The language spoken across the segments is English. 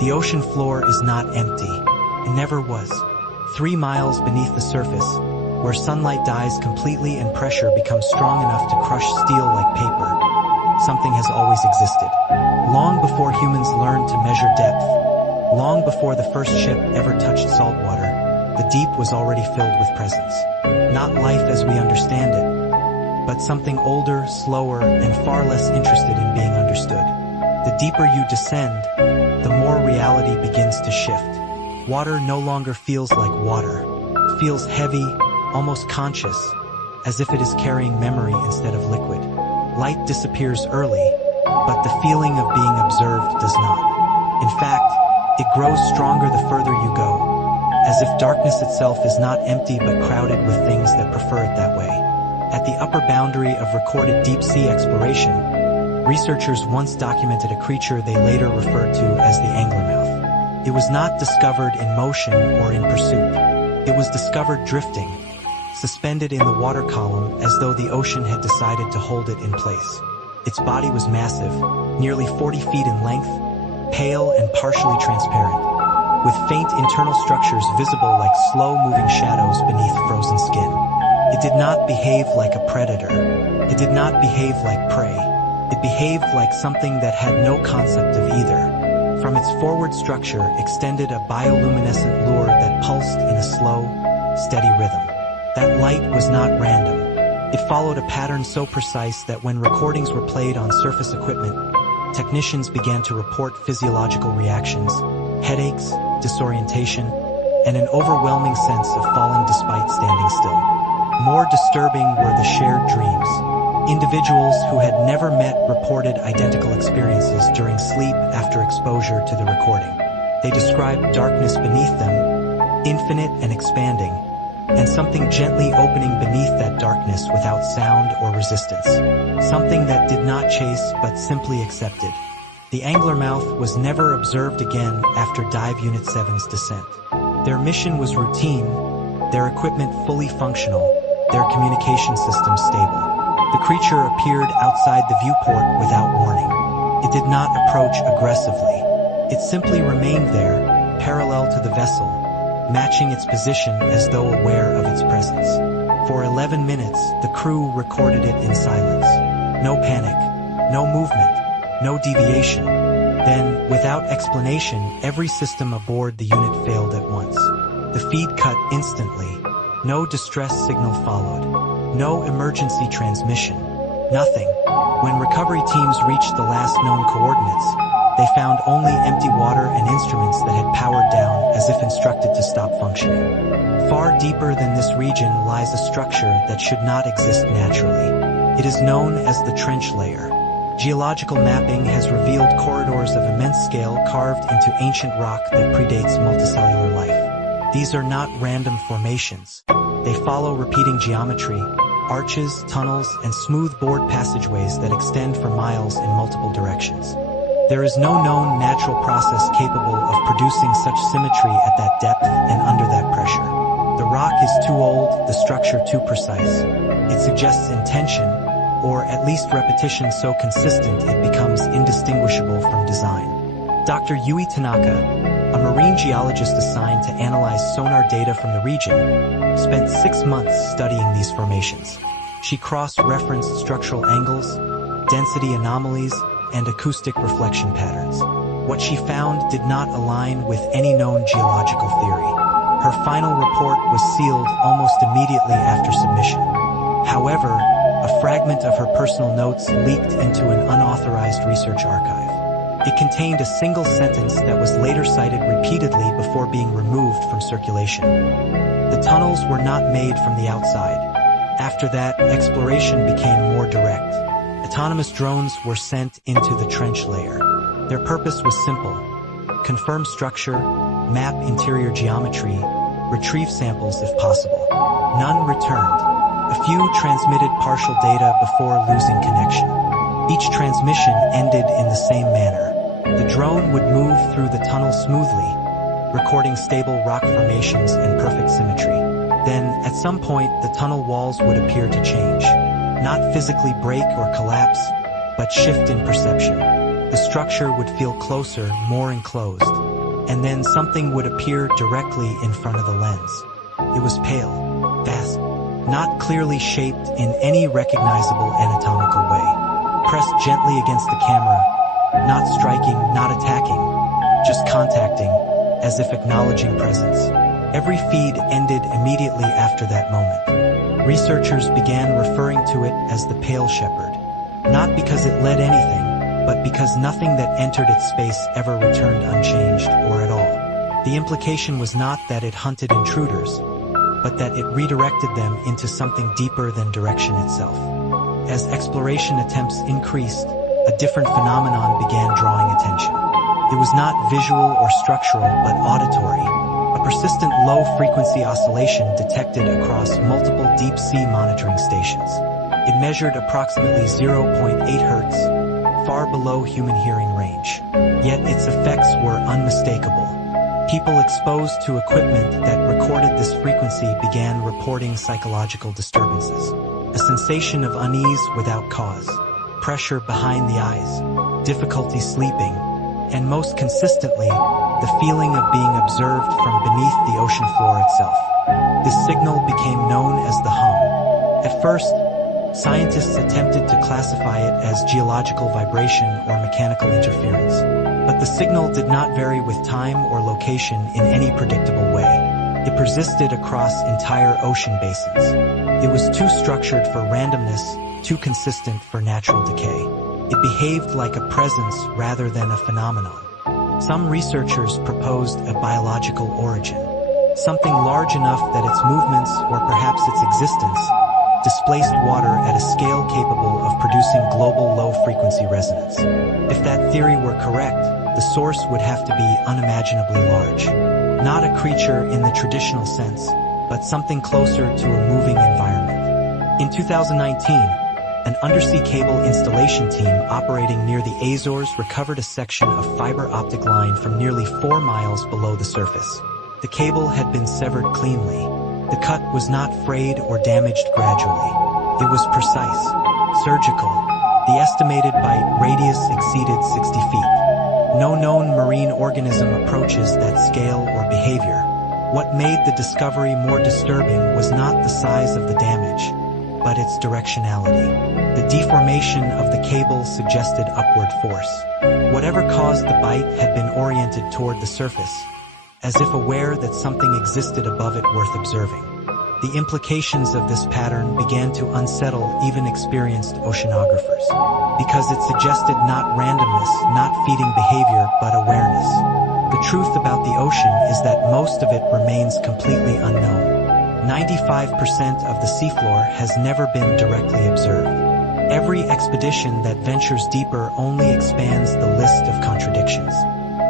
The ocean floor is not empty. It never was. 3 miles beneath the surface, where sunlight dies completely and pressure becomes strong enough to crush steel like paper, something has always existed. Long before humans learned to measure depth, long before the first ship ever touched salt water, the deep was already filled with presence. Not life as we understand it, but something older, slower, and far less interested in being understood. The deeper you descend, the more reality begins to shift. Water no longer feels like water. It feels heavy, almost conscious, as if it is carrying memory instead of liquid. Light disappears early, but the feeling of being observed does not. In fact, it grows stronger the further you go, as if darkness itself is not empty but crowded with things that prefer it that way. At the upper boundary of recorded deep-sea exploration, researchers once documented a creature they later referred to as the Anglermouth. It was not discovered in motion or in pursuit. It was discovered drifting, suspended in the water column as though the ocean had decided to hold it in place. Its body was massive, nearly 40 feet in length, pale and partially transparent, with faint internal structures visible like slow-moving shadows beneath frozen skin. It did not behave like a predator. It did not behave like prey. It behaved like something that had no concept of either. From its forward structure extended a bioluminescent lure that pulsed in a slow, steady rhythm. That light was not random. It followed a pattern so precise that when recordings were played on surface equipment, technicians began to report physiological reactions, headaches, disorientation, and an overwhelming sense of falling despite standing still. More disturbing were the shared dreams. Individuals who had never met reported identical experiences during sleep after exposure to the recording. They described darkness beneath them, infinite and expanding, and something gently opening beneath that darkness without sound or resistance. Something that did not chase but simply accepted. The Anglermouth was never observed again after Dive Unit 7's descent. Their mission was routine, their equipment fully functional, their communication systems stable. The creature appeared outside the viewport without warning. It did not approach aggressively. It simply remained there, parallel to the vessel, matching its position as though aware of its presence. For 11 minutes, the crew recorded it in silence. No panic, no movement, no deviation. Then, without explanation, every system aboard the unit failed at once. The feed cut instantly. No distress signal followed. No emergency transmission. Nothing. When recovery teams reached the last known coordinates, they found only empty water and instruments that had powered down as if instructed to stop functioning. Far deeper than this region lies a structure that should not exist naturally. It is known as the trench layer. Geological mapping has revealed corridors of immense scale carved into ancient rock that predates multicellular life. These are not random formations. They follow repeating geometry, arches, tunnels, and smooth bored passageways that extend for miles in multiple directions. There is no known natural process capable of producing such symmetry at that depth and under that pressure. The rock is too old, the structure too precise. It suggests intention, or at least repetition so consistent it becomes indistinguishable from design. Dr. Yui Tanaka, a marine geologist assigned to analyze sonar data from the region, spent 6 months studying these formations. She cross-referenced structural angles, density anomalies, and acoustic reflection patterns. What she found did not align with any known geological theory. Her final report was sealed almost immediately after submission. However, a fragment of her personal notes leaked into an unauthorized research archive. It contained a single sentence that was later cited repeatedly before being removed from circulation. The tunnels were not made from the outside. After that, exploration became more direct. Autonomous drones were sent into the trench layer. Their purpose was simple: confirm structure, map interior geometry, retrieve samples if possible. None returned. A few transmitted partial data before losing connection. Each transmission ended in the same manner. The drone would move through the tunnel smoothly, recording stable rock formations and perfect symmetry. Then, at some point, the tunnel walls would appear to change. Not physically break or collapse, but shift in perception. The structure would feel closer, more enclosed, and then something would appear directly in front of the lens. It was pale, vast, not clearly shaped in any recognizable anatomical way. Pressed gently against the camera, not striking, not attacking, just contacting, as if acknowledging presence. Every feed ended immediately after that moment. Researchers began referring to it as the Pale Shepherd, not because it led anything, but because nothing that entered its space ever returned unchanged or at all. The implication was not that it hunted intruders, but that it redirected them into something deeper than direction itself. As exploration attempts increased, a different phenomenon began drawing attention. It was not visual or structural, but auditory. A persistent low-frequency oscillation detected across multiple deep-sea monitoring stations. It measured approximately 0.8 Hz, far below human hearing range. Yet its effects were unmistakable. People exposed to equipment that recorded this frequency began reporting psychological disturbances. A sensation of unease without cause, pressure behind the eyes, difficulty sleeping, and most consistently, the feeling of being observed from beneath the ocean floor itself. This signal became known as the hum. At first, scientists attempted to classify it as geological vibration or mechanical interference, but the signal did not vary with time or location in any predictable way. It persisted across entire ocean basins. It was too structured for randomness, too consistent for natural decay. It behaved like a presence rather than a phenomenon. Some researchers proposed a biological origin, something large enough that its movements, or perhaps its existence, displaced water at a scale capable of producing global low-frequency resonance. If that theory were correct, the source would have to be unimaginably large. Not a creature in the traditional sense, but something closer to a moving environment. In 2019, an undersea cable installation team operating near the Azores recovered a section of fiber optic line from nearly 4 miles below the surface. The cable had been severed cleanly. The cut was not frayed or damaged gradually. It was precise, surgical. The estimated bite radius exceeded 60 feet. No known marine organism approaches that scale or behavior. What made the discovery more disturbing was not the size of the damage, but its directionality. The deformation of the cable suggested upward force. Whatever caused the bite had been oriented toward the surface, as if aware that something existed above it worth observing. The implications of this pattern began to unsettle even experienced oceanographers, because it suggested not randomness, not feeding behavior, but awareness. The truth about the ocean is that most of it remains completely unknown. 95% of the seafloor has never been directly observed. Every expedition that ventures deeper only expands the list of contradictions.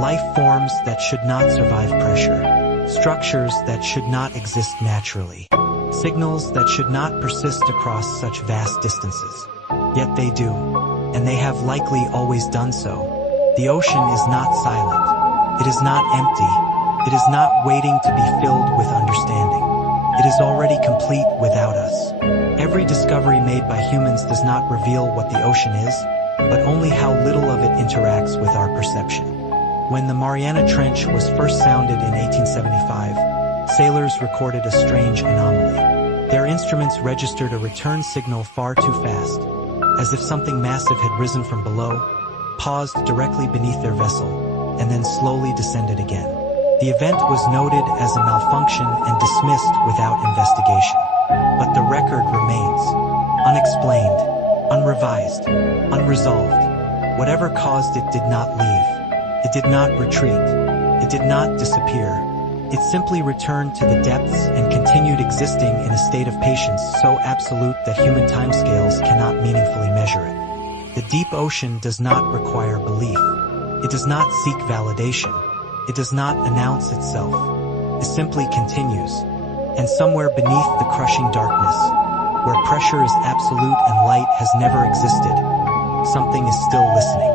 Life forms that should not survive pressure. Structures that should not exist naturally. Signals that should not persist across such vast distances. Yet they do, and they have likely always done so. The ocean is not silent. It is not empty. It is not waiting to be filled with understanding. It is already complete without us. Every discovery made by humans does not reveal what the ocean is, but only how little of it interacts with our perception. When the Mariana Trench was first sounded in 1875, sailors recorded a strange anomaly. Their instruments registered a return signal far too fast, as if something massive had risen from below, paused directly beneath their vessel, and then slowly descended again. The event was noted as a malfunction and dismissed without investigation. But the record remains. Unexplained, unrevised, unresolved. Whatever caused it did not leave. It did not retreat. It did not disappear. It simply returned to the depths and continued existing in a state of patience so absolute that human timescales cannot meaningfully measure it. The deep ocean does not require belief. It does not seek validation. It does not announce itself. It simply continues. And somewhere beneath the crushing darkness, where pressure is absolute and light has never existed, something is still listening.